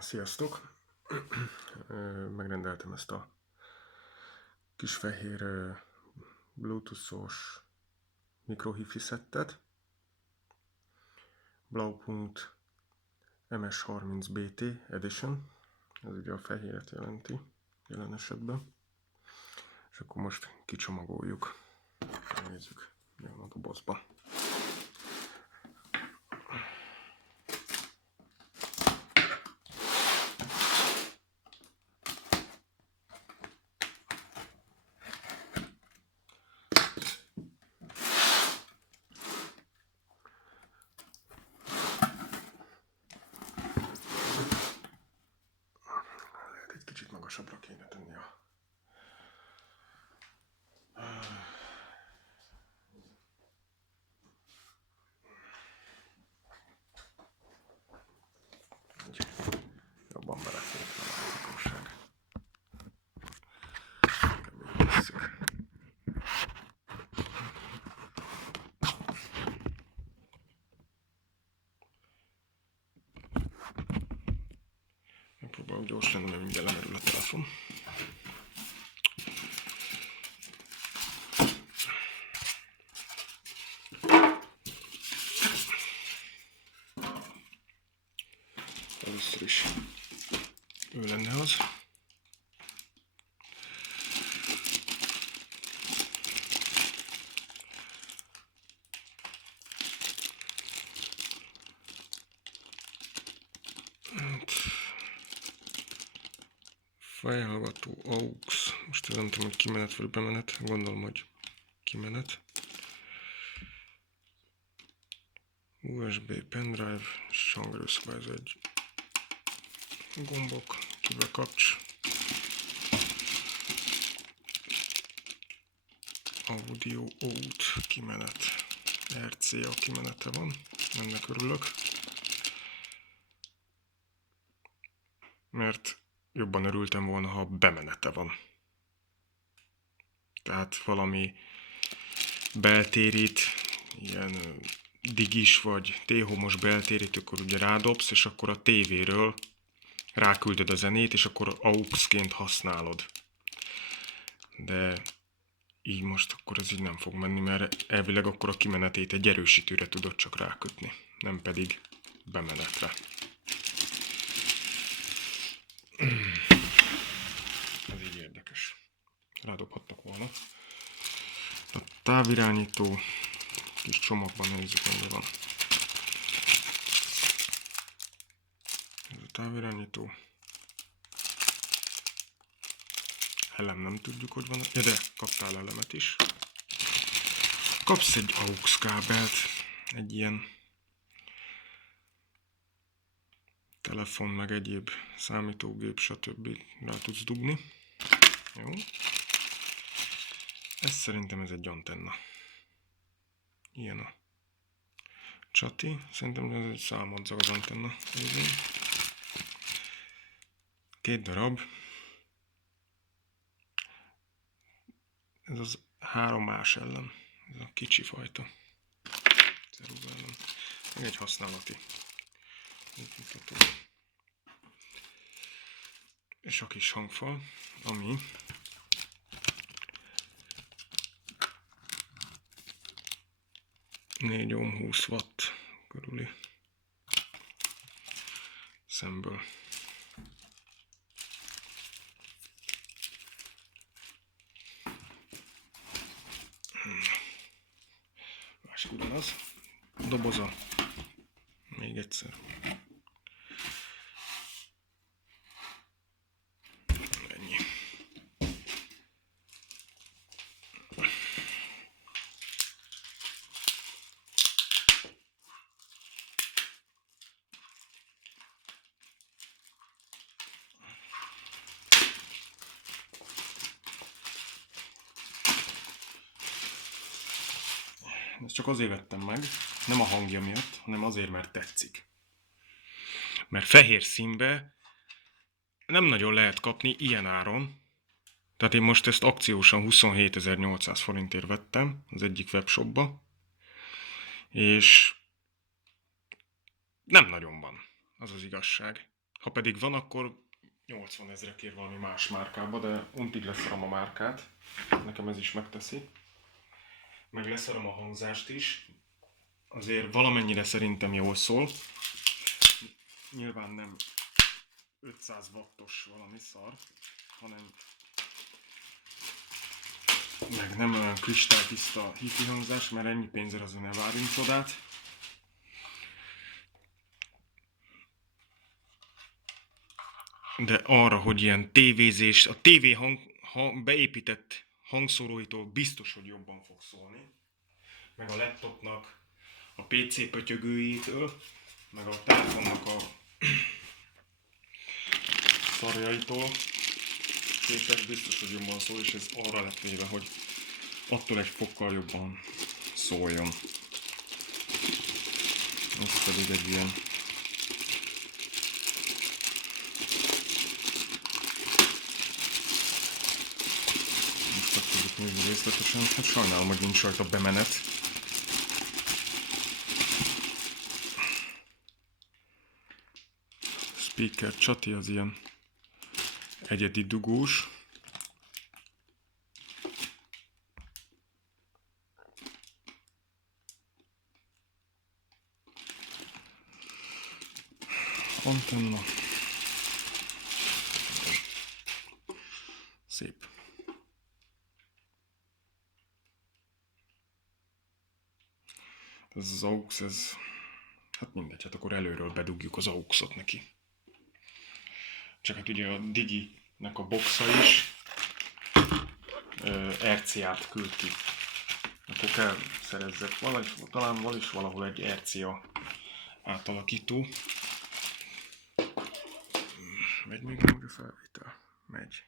Sziasztok! Megrendeltem ezt a kis fehér bluetooth-os micro hi-fi szettet. Blaupunkt MS30BT Edition. Ez ugye a fehéret jelenti jelen esetben. És akkor most kicsomagoljuk. Nézzük, mi van a dobozban. Kicsit magasabbra kéne tenni a... Jobban belefért a láthatóság. Megpróbálok gyors lenni, mert mindjárt lemerül a telefon. Először is ő lenne az. Fejhallgató AUX. Most nem tudom, hogy kimenet vagy bemenet. Gondolom, hogy kimenet. USB pendrive, és hangerőszabályozó egy gombok, kibekapcs. Audio out kimenet. RCA kimenete van. Ennek örülök. Mert jobban örültem volna, ha bemenete van. Tehát valami beltérít, ilyen digis vagy T-homos beltérít, akkor ugye rádobsz, és akkor a tévéről ráküldöd a zenét, és akkor AUX-ként használod. De így most akkor ez így nem fog menni, mert elvileg akkor a kimenetét egy erősítőre tudod csak rákötni, nem pedig bemenetre. Ez így érdekes. Rádobhattak volna. A távirányító kis csomagban nézzük, mennyi van. Ez a távirányító. Elem nem tudjuk, hogy van. Ja, de kaptál elemet is. Kapsz egy AUX kábelt, egy ilyen telefon, meg egyéb számítógép, stb. Rá tudsz dugni. Jó. Ez szerintem ez egy antenna. Ilyen a csati. Szerintem ez egy számadzag az antenna. Két darab. Ez az 3-ás ellen. Ez a kicsi fajta. Ceruza ellen. Meg egy használati. Útmutató. És a kis hangfal, ami négy ohm 20 watt körüli szemből. Másik ugyanaz. Doboza. Még egyszer. Ennyi. Ezt csak azért vettem meg, nem a hangja miatt, hanem azért, mert tetszik. Mert fehér színbe nem nagyon lehet kapni ilyen áron. Tehát én most ezt akciósan 27.800 forintért vettem az egyik webshopba. És nem nagyon van, az az igazság. Ha pedig van, akkor 80 000 kér valami más márkába, de untig leszarom a márkát. Nekem ez is megteszi. Meg leszarom a hangzást is. Azért valamennyire szerintem jól szól. Nyilván nem 500 wattos valami szar, hanem meg nem olyan kristálytiszta hifi hangzás, mert ennyi pénzért azért ne várjunk csodát. De arra, hogy ilyen tévézés, a tévé beépített hangszóróitól biztos, hogy jobban fog szólni. Meg a laptopnak a PC pötyögőjétől, meg a telefonnak a szarjaitól. Képes biztos, hogy jobban szól, és ez arra lett véve, hogy attól egy fokkal jobban szóljon. Ez pedig egy ilyen most csak tudjuk nézni részletesen, hát sajnálom, hogy nincs rajta bemenet. Speaker csati az ilyen egyedi dugós. Antenna. Szép. Ez az AUX, ez... Hát mindegy, hát akkor előről bedugjuk az AUX-ot neki. Csak hát ugye a Digi-nek a boxa is RCA-t küld ki. Akkor kell szerezzek talán is valahol egy RCA átalakító. Megy még a felvétel? Megy.